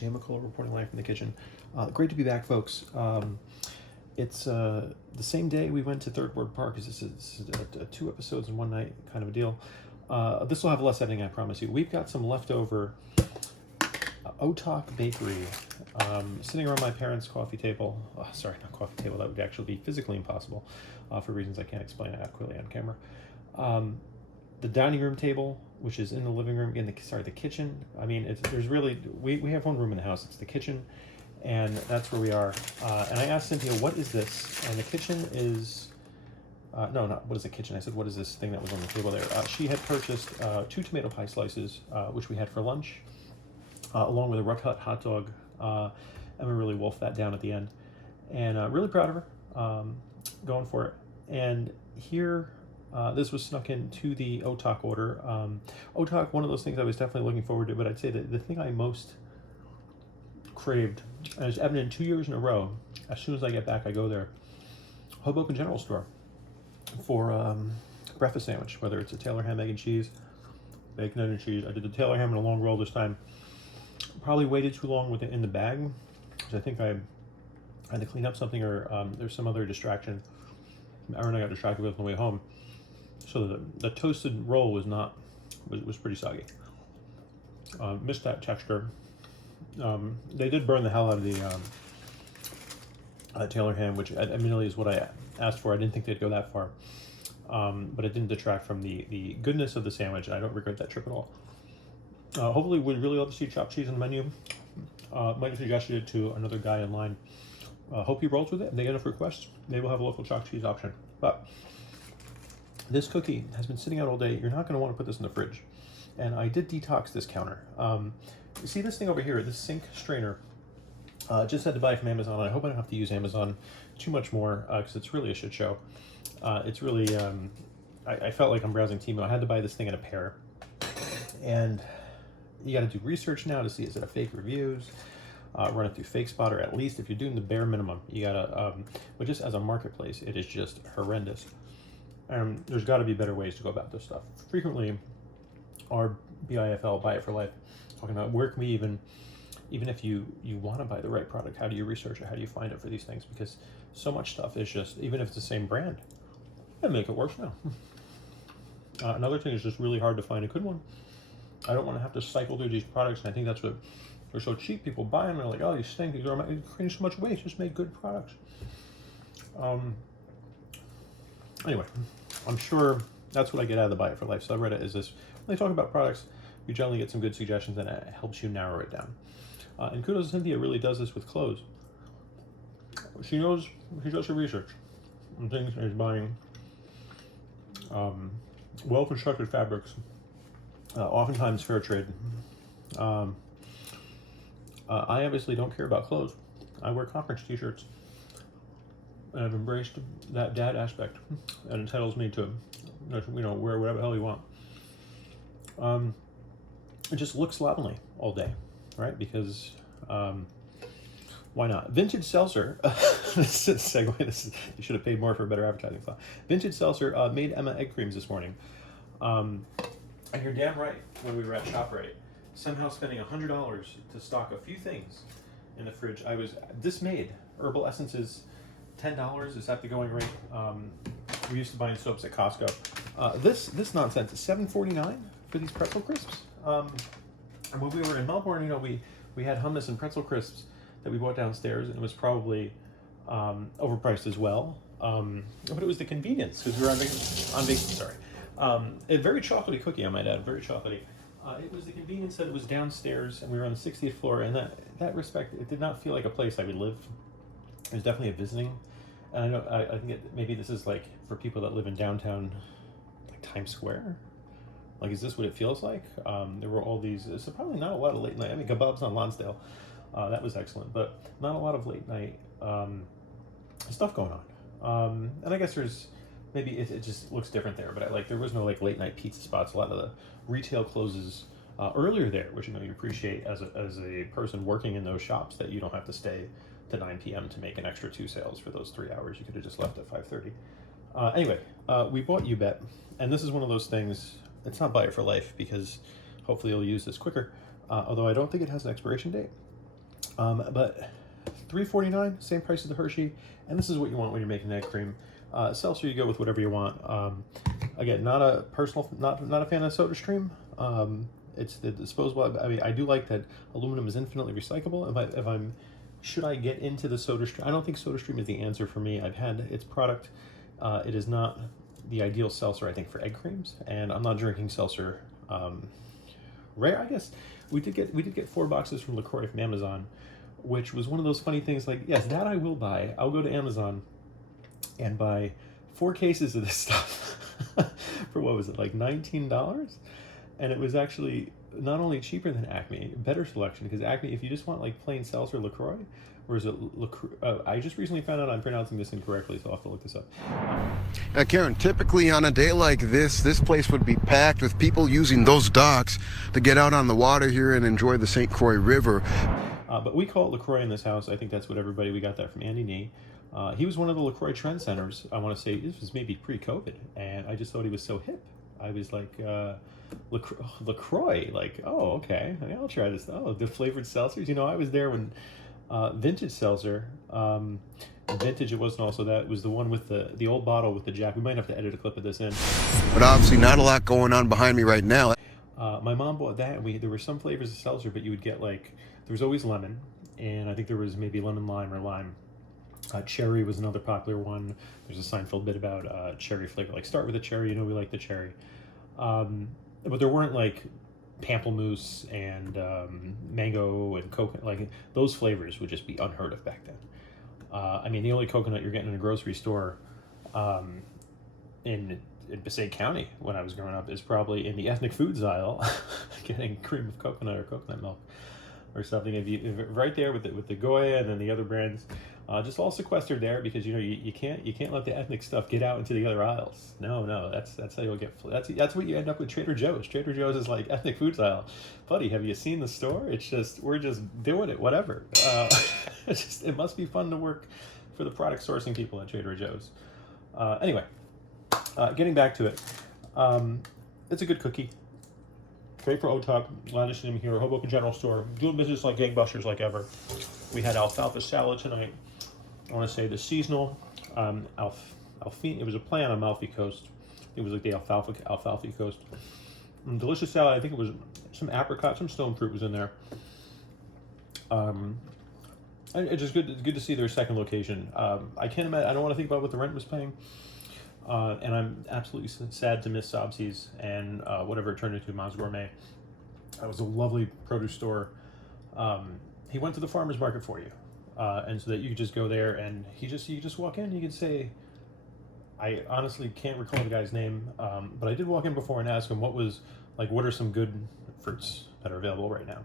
Jmikola reporting live from the kitchen. Great to be back, folks. It's the same day we went to Third Ward Park. This is 2 episodes in one night kind of a deal. This will have less editing, I promise you. We've got some leftover Otok Bakery sitting around my parents' coffee table. Oh, sorry, not coffee table. That would actually be physically impossible for reasons I can't explain adequately on camera. The dining room table, which is in the living room, the kitchen. I mean, there's really, we have one room in the house. It's the kitchen, and that's where we are. And I asked Cynthia, what is this? And the kitchen is, no, not what is the kitchen? I said, what is this thing that was on the table there? She had purchased 2 tomato pie slices, which we had for lunch, along with a Rough Hut hot dog. Emma really wolfed that down at the end, and really proud of her, going for it. And here, this was snuck into the Otok order. Otok, one of those things I was definitely looking forward to, but I'd say that the thing I most craved, and it's evident 2 years in a row, as soon as I get back, I go there, Hoboken General Store, for breakfast sandwich, whether it's a Taylor ham, egg and cheese, bacon, egg and cheese. I did the Taylor ham in a long roll this time. Probably waited too long with it in the bag, because I think I had to clean up something, or there's some other distraction. Aaron and I got distracted with on the way home. So the toasted roll was pretty soggy. Missed that texture. They did burn the hell out of the Taylor ham, which admittedly is what I asked for. I didn't think they'd go that far, but it didn't detract from the goodness of the sandwich, and I don't regret that trip at all. Hopefully, we'd really love to see chopped cheese on the menu. Might have suggested it to another guy in line. Hope he rolls with it. If they get enough requests, maybe we'll have a local chopped cheese option. But this cookie has been sitting out all day. You're not going to want to put this in the fridge. And I did detox this counter. You see this thing over here, this sink strainer. Just had to buy it from Amazon. I hope I don't have to use Amazon too much more, because it's really a shit show. It's really, I felt like I'm browsing Temu. I had to buy this thing in a pair. And you got to do research now to see, is it a fake reviews? Run it through Fake Spotter, at least. If you're doing the bare minimum, you gotta, but just as a marketplace, it is just horrendous. There's got to be better ways to go about this stuff. Frequently, our BIFL, Buy It for Life, talking about where can we even if you want to buy the right product, how do you research it? How do you find it for these things? Because so much stuff is just, even if it's the same brand, and make it worse now. Another thing is just really hard to find a good one. I don't want to have to cycle through these products, and I think that's what, they're so cheap. People buy them and they're like, oh, these stink. These are creating so much waste. Just make good products. Anyway, I'm sure that's what I get out of the Buy It for Life subreddit, is this, when they talk about products, you generally get some good suggestions, and it helps you narrow it down. And kudos to Cynthia, really does this with clothes. She knows, she does her research and things, and is buying well-constructed fabrics, oftentimes fair trade. I obviously don't care about clothes. I wear conference t-shirts, and I've embraced that dad aspect, and entitles me to, wear whatever the hell you want. It just looks slovenly all day, right? Because why not? Vintage Seltzer. This is a segue. You should have paid more for a better advertising slot. Vintage Seltzer made Emma egg creams this morning. And you're damn right, when we were at ShopRite, somehow spending $100 to stock a few things in the fridge. I was dismayed. Herbal essences, $10. Is that the going rate? We used to buying soaps at Costco. This nonsense is $7.49 for these pretzel crisps. And when we were in Melbourne, we had hummus and pretzel crisps that we bought downstairs, and it was probably overpriced as well. But it was the convenience, because we were on vacation. Sorry. A very chocolatey cookie, I might add, very chocolatey. It was the convenience that it was downstairs, and we were on the 60th floor, and that respect, it did not feel like a place I would live. It was definitely a visiting, and I know, I think maybe this is like for people that live in downtown, like Times Square. Like, is this what it feels like? There were all these, so probably not a lot of late night, kebabs on Lonsdale, that was excellent, but not a lot of late night stuff going on. And I guess there's, maybe it just looks different there, but there was no late night pizza spots. A lot of the retail closes earlier there, which you appreciate as a person working in those shops, that you don't have to stay to 9 p.m. to make an extra 2 sales for those 3 hours. You could have just left at 5:30. Anyway, we bought You Bet, and this is one of those things. It's not Buy It for Life, because hopefully you'll use this quicker. Although I don't think it has an expiration date. But $3.49, same price as the Hershey, and this is what you want when you're making egg cream. Seltzer, you go with whatever you want. Again, not a not a fan of SodaStream. It's the disposable. I mean, I do like that aluminum is infinitely recyclable. If I'm should I get into the SodaStream? I don't think SodaStream is the answer for me. I've had its product. It is not the ideal seltzer, I think, for egg creams, and I'm not drinking seltzer. Rare, I guess. We did get 4 boxes from LaCroix from Amazon, which was one of those funny things. Like, yes, that I will buy. I'll go to Amazon and buy 4 cases of this stuff for what was it, like $19? And it was actually not only cheaper than Acme, better selection, because Acme, if you just want like plain seltzer LaCroix, or is it LaCroix? I just recently found out I'm pronouncing this incorrectly, so I'll have to look this up. Now, Karen, typically on a day like this place would be packed with people using those docks to get out on the water here and enjoy the St. Croix River. But we call it LaCroix in this house. I think that's what everybody, we got that from Andy Nee. He was one of the LaCroix trend centers. I want to say this was maybe pre-COVID, and I just thought he was so hip. I was like, LaCroix, like, oh, okay, I'll try this. Oh, the flavored seltzers. You know, I was there when Vintage Seltzer, Vintage, it wasn't also that, it was the one with the old bottle with the jack. We might have to edit a clip of this in. But obviously not a lot going on behind me right now. My mom bought that, and there were some flavors of seltzer, but you would get like, there was always lemon, and I think there was maybe lemon lime or lime. Cherry was another popular one. There's a Seinfeld bit about cherry flavor, like start with a cherry, you know, we like the cherry. But there weren't like pamplemousse and mango and coconut, like those flavors would just be unheard of back then. I mean, the only coconut you're getting in a grocery store in Passaic County when I was growing up is probably in the ethnic foods aisle, getting cream of coconut or coconut milk or something. If right there with the Goya and then the other brands, just all sequestered there, because you know you can't let the ethnic stuff get out into the other aisles. No, that's how you'll get. That's what you end up with Trader Joe's. Trader Joe's is like ethnic foods aisle. Buddy, have you seen the store? It's just, we're just doing it, whatever. It must be fun to work for the product sourcing people at Trader Joe's. Anyway, getting back to it, it's a good cookie. Great for OTUG, Landishim here, Hoboken General Store, doing business like gangbusters like ever. We had alfalfa salad tonight. I want to say the seasonal it was a play on Amalfi Coast. It was like the alfalfa coast. Delicious salad. I think it was some apricot, some stone fruit was in there. It's just good to see their second location. I can't imagine. I don't want to think about what the rent was paying. And I'm absolutely sad to miss Sobsi's and whatever it turned into, Mom's Gourmet. That was a lovely produce store. He went to the farmer's market for you, and so that you could just go there and you just walk in and you could say, I honestly can't recall the guy's name, but I did walk in before and ask him what are some good fruits that are available right now.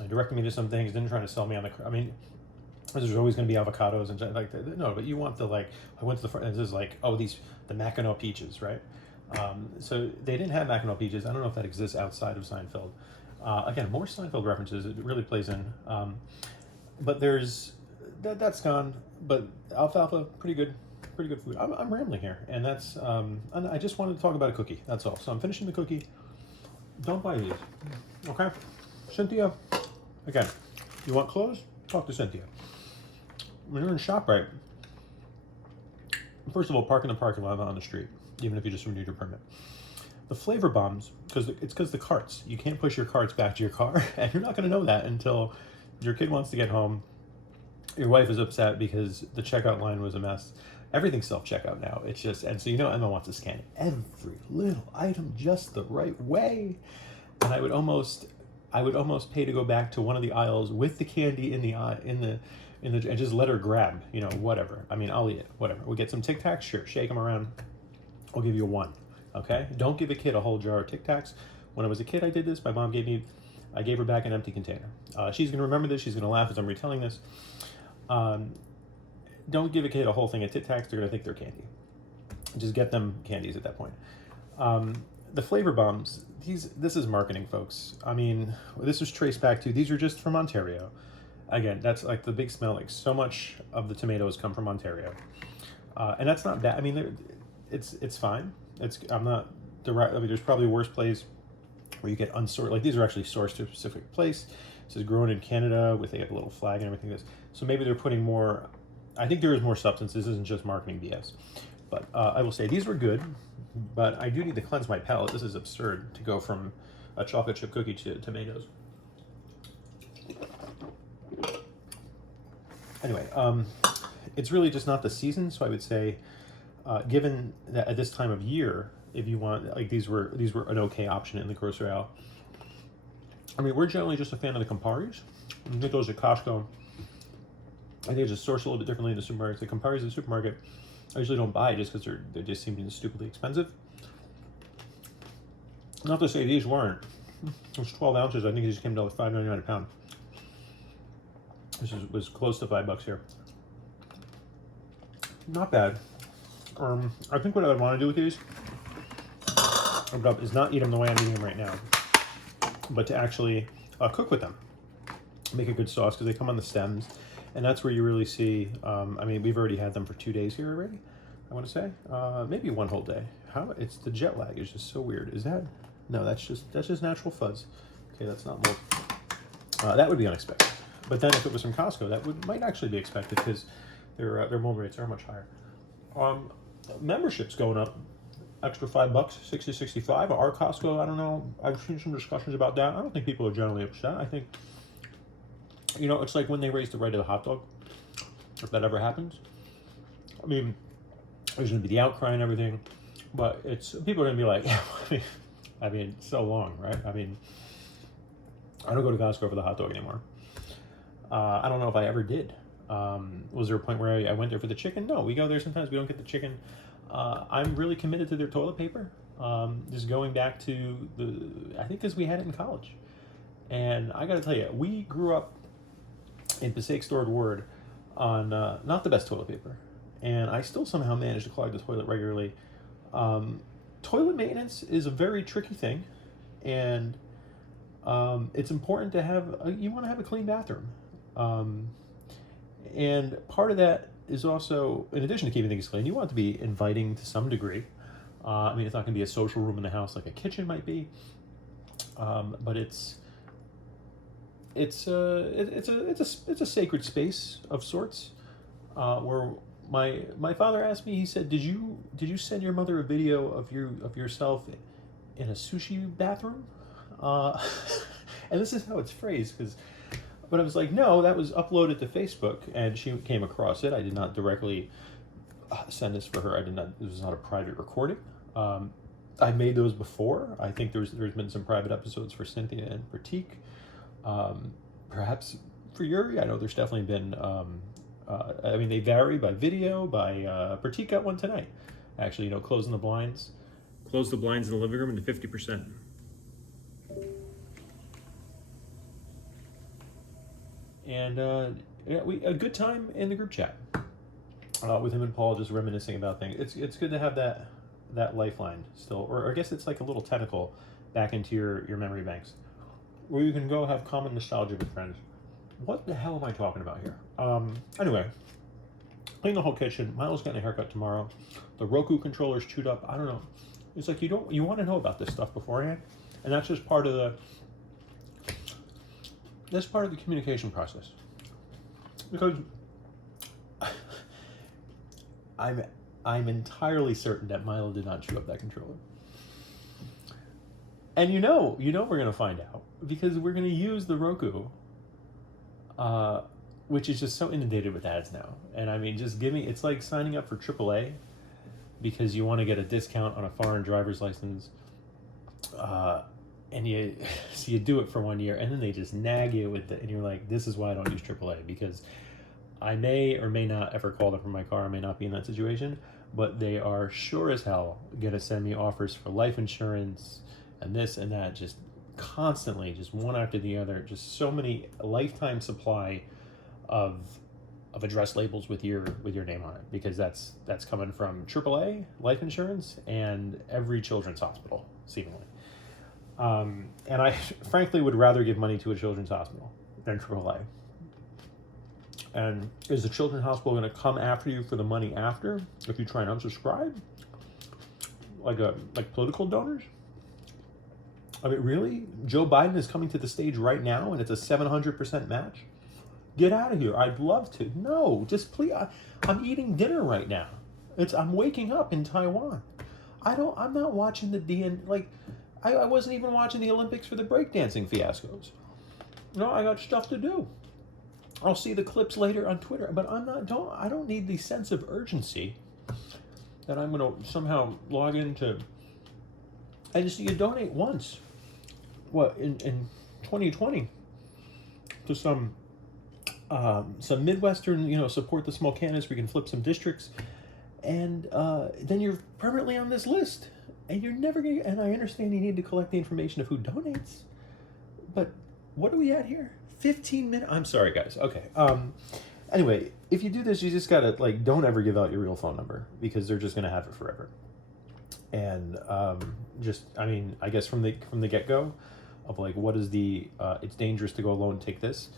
He directed me to some things, didn't try to sell me on I mean, there's always going to be avocados and like that. No, but you want I went to the front, and this is like, oh, the Mackinac peaches, right? So they didn't have Mackinac peaches. I don't know if that exists outside of Seinfeld. Again, more Seinfeld references. It really plays in. But that's gone. But alfalfa, pretty good food. I'm rambling here, and that's. And I just wanted to talk about a cookie. That's all. So I'm finishing the cookie. Don't buy these, okay? Cynthia, again, you want clothes? Talk to Cynthia. When you're in ShopRite, first of all, park in the parking lot, not on the street, even if you just renewed your permit. The flavor bombs, because the carts, you can't push your carts back to your car, and you're not going to know that until your kid wants to get home. Your wife is upset because the checkout line was a mess. Everything's self-checkout now. It's just, and so you know Emma wants to scan every little item just the right way. And I would almost pay to go back to one of the aisles with the candy and just let her grab, you know, whatever. I mean, I'll eat it, whatever. We'll get some Tic Tacs, sure, shake them around. I'll give you one, okay? Don't give a kid a whole jar of Tic Tacs. When I was a kid, I did this. My mom I gave her back an empty container. She's gonna remember this. She's gonna laugh as I'm retelling this. Don't give a kid a whole thing of Tic Tacs. They're gonna think they're candy. Just get them candies at that point. The flavor bombs, this is marketing, folks. I mean, this was traced back to, these are just from Ontario. Again, that's like the big smell, like so much of the tomatoes come from Ontario. And that's not bad. I mean, it's fine. I'm not direct. I mean, there's probably worse places where you get unsorted. Like these are actually sourced to a specific place. says grown in Canada with, they have a little flag and everything. So maybe they're putting more, I think there is more substance. This isn't just marketing BS. But I will say these were good, but I do need to cleanse my palate. This is absurd to go from a chocolate chip cookie to tomatoes. Anyway, it's really just not the season, so I would say, given that at this time of year, if you want, like these were an okay option in the grocery aisle. I mean, we're generally just a fan of the Camparis. You get those at Costco. I think it's just sourced a little bit differently in the supermarket. The Camparis in the supermarket, I usually don't buy just because they just seem stupidly expensive. Not to say these weren't. It was 12 ounces. I think it just came to like $5.99 a pound. This was close to $5 here. Not bad. I think what I would want to do with these is not eat them the way I'm eating them right now, but to actually cook with them. Make a good sauce because they come on the stems, and that's where you really see. I mean, we've already had them for 2 days here already. I want to say maybe one whole day. How it's the jet lag is just so weird. Is that? No, that's just natural fuzz. Okay, that's not mold. That would be unexpected. But then if it was from Costco, that might actually be expected because their mold rates are much higher. Membership's going up extra $5, 60, 65. Our Costco, I don't know. I've seen some discussions about that. I don't think people are generally upset. I think, it's like when they raise the right of the hot dog, if that ever happens. I mean, there's going to be the outcry and everything, but people are going to be like, I mean, so long, right? I mean, I don't go to Costco for the hot dog anymore. I don't know if I ever did. Was there a point where I went there for the chicken? No, we go there sometimes. We don't get the chicken. I'm really committed to their toilet paper. Just going back to I think because we had it in college. And I got to tell you, we grew up in Passaic Stored Ward on not the best toilet paper. And I still somehow managed to clog the toilet regularly. Toilet maintenance is a very tricky thing. And it's important to have, you want to have a clean bathroom. And part of that is also, in addition to keeping things clean, you want it to be inviting to some degree. I mean, it's not going to be a social room in the house like a kitchen might be, but it's a sacred space of sorts. Where my father asked me, he said, "Did you send your mother a video of yourself in a sushi bathroom?" And this is how it's phrased, but I was like, no, that was uploaded to Facebook, and she came across it. I did not directly send this for her. This was not a private recording. I made those before. I think there's been some private episodes for Cynthia and Pratik. Perhaps for Yuri, I know there's definitely been, I mean, they vary by video, by, Pratik got one tonight. Actually, closing the blinds. Close the blinds in the living room to 50%. And a good time in the group chat with him and Paul, just reminiscing about things. It's good to have that lifeline still, or I guess it's like a little tentacle back into your memory banks, where you can go have common nostalgia with friends. What the hell am I talking about here? Anyway, clean the whole kitchen. Milo's getting a haircut tomorrow. The Roku controller's chewed up. I don't know. It's like you want to know about this stuff beforehand, and that's just part of the. That's part of the communication process, because I'm entirely certain that Milo did not chew up that controller, and we're gonna find out because we're gonna use the Roku, which is just so inundated with ads now. And I mean, it's like signing up for AAA because you want to get a discount on a foreign driver's license. And you do it for 1 year, and then they just nag you with it, and you're like, this is why I don't use AAA, because I may or may not ever call them for my car. I may not be in that situation, but they are sure as hell going to send me offers for life insurance and this and that, just constantly, just one after the other, just so many lifetime supply of address labels with your name on it, because that's coming from AAA, life insurance, and every children's hospital, seemingly. And I frankly would rather give money to a children's hospital than AAA. And is the children's hospital going to come after you for the money after if you try and unsubscribe? Like political donors? I mean, really? Joe Biden is coming to the stage right now and it's a 700% match? Get out of here. I'd love to. No, just please. I'm eating dinner right now. I'm waking up in Taiwan. I'm not watching the DN, like, I wasn't even watching the Olympics for the breakdancing fiascos. No, I got stuff to do. I'll see the clips later on Twitter, but I don't need the sense of urgency that I'm going to somehow log into. You donate once. What, in 2020 to some Midwestern, support the small candidates, we can flip some districts, and then you're permanently on this list, and you're never going to, and I understand you need to collect the information of who donates, but what are we at here? 15 minutes? I'm sorry, guys. Okay. Anyway, if you do this, you just got to, like, don't ever give out your real phone number, because they're just going to have it forever. And I guess from the get-go of, like, what is it's dangerous to go alone and take this,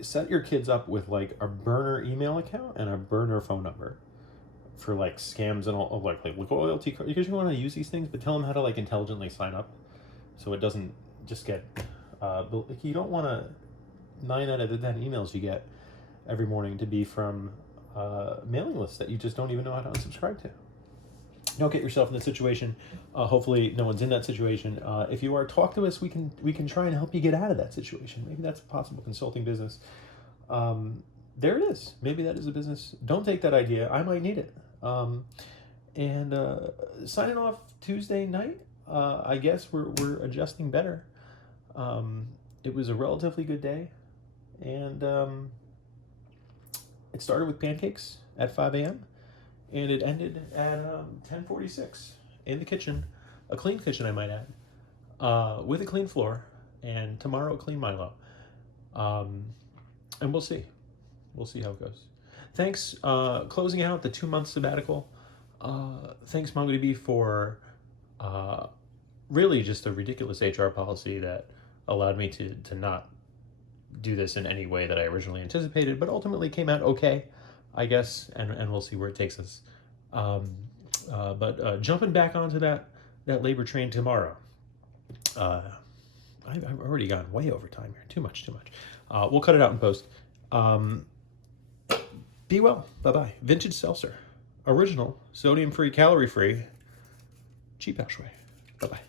set your kids up with, like, a burner email account and a burner phone number for, like, scams and all, like loyalty cards, because you want to use these things, but tell them how to, like, intelligently sign up so it doesn't just get, you don't want to, 9 out of the 10 emails you get every morning to be from mailing lists that you just don't even know how to unsubscribe to. Don't get yourself in that situation. Hopefully no one's in that situation. If you are, talk to us. We can try and help you get out of that situation. Maybe that's a possible consulting business. There it is. Maybe that is a business. Don't take that idea. I might need it. Signing off Tuesday night. I guess we're adjusting better. It was a relatively good day, and it started with pancakes at 5 a.m. and it ended at 10:46 in the kitchen, a clean kitchen I might add, with a clean floor, and tomorrow a clean Milo. And we'll see how it goes. Thanks, closing out the 2-month sabbatical. Thanks MongoDB for really just a ridiculous HR policy that allowed me to not do this in any way that I originally anticipated, but ultimately came out okay, I guess, and we'll see where it takes us. But jumping back onto that labor train tomorrow. I've already gone way over time here. Too much. We'll cut it out in post. Be well. Bye-bye. Vintage seltzer. Original, sodium-free, calorie-free, cheap Ashway. Bye-bye.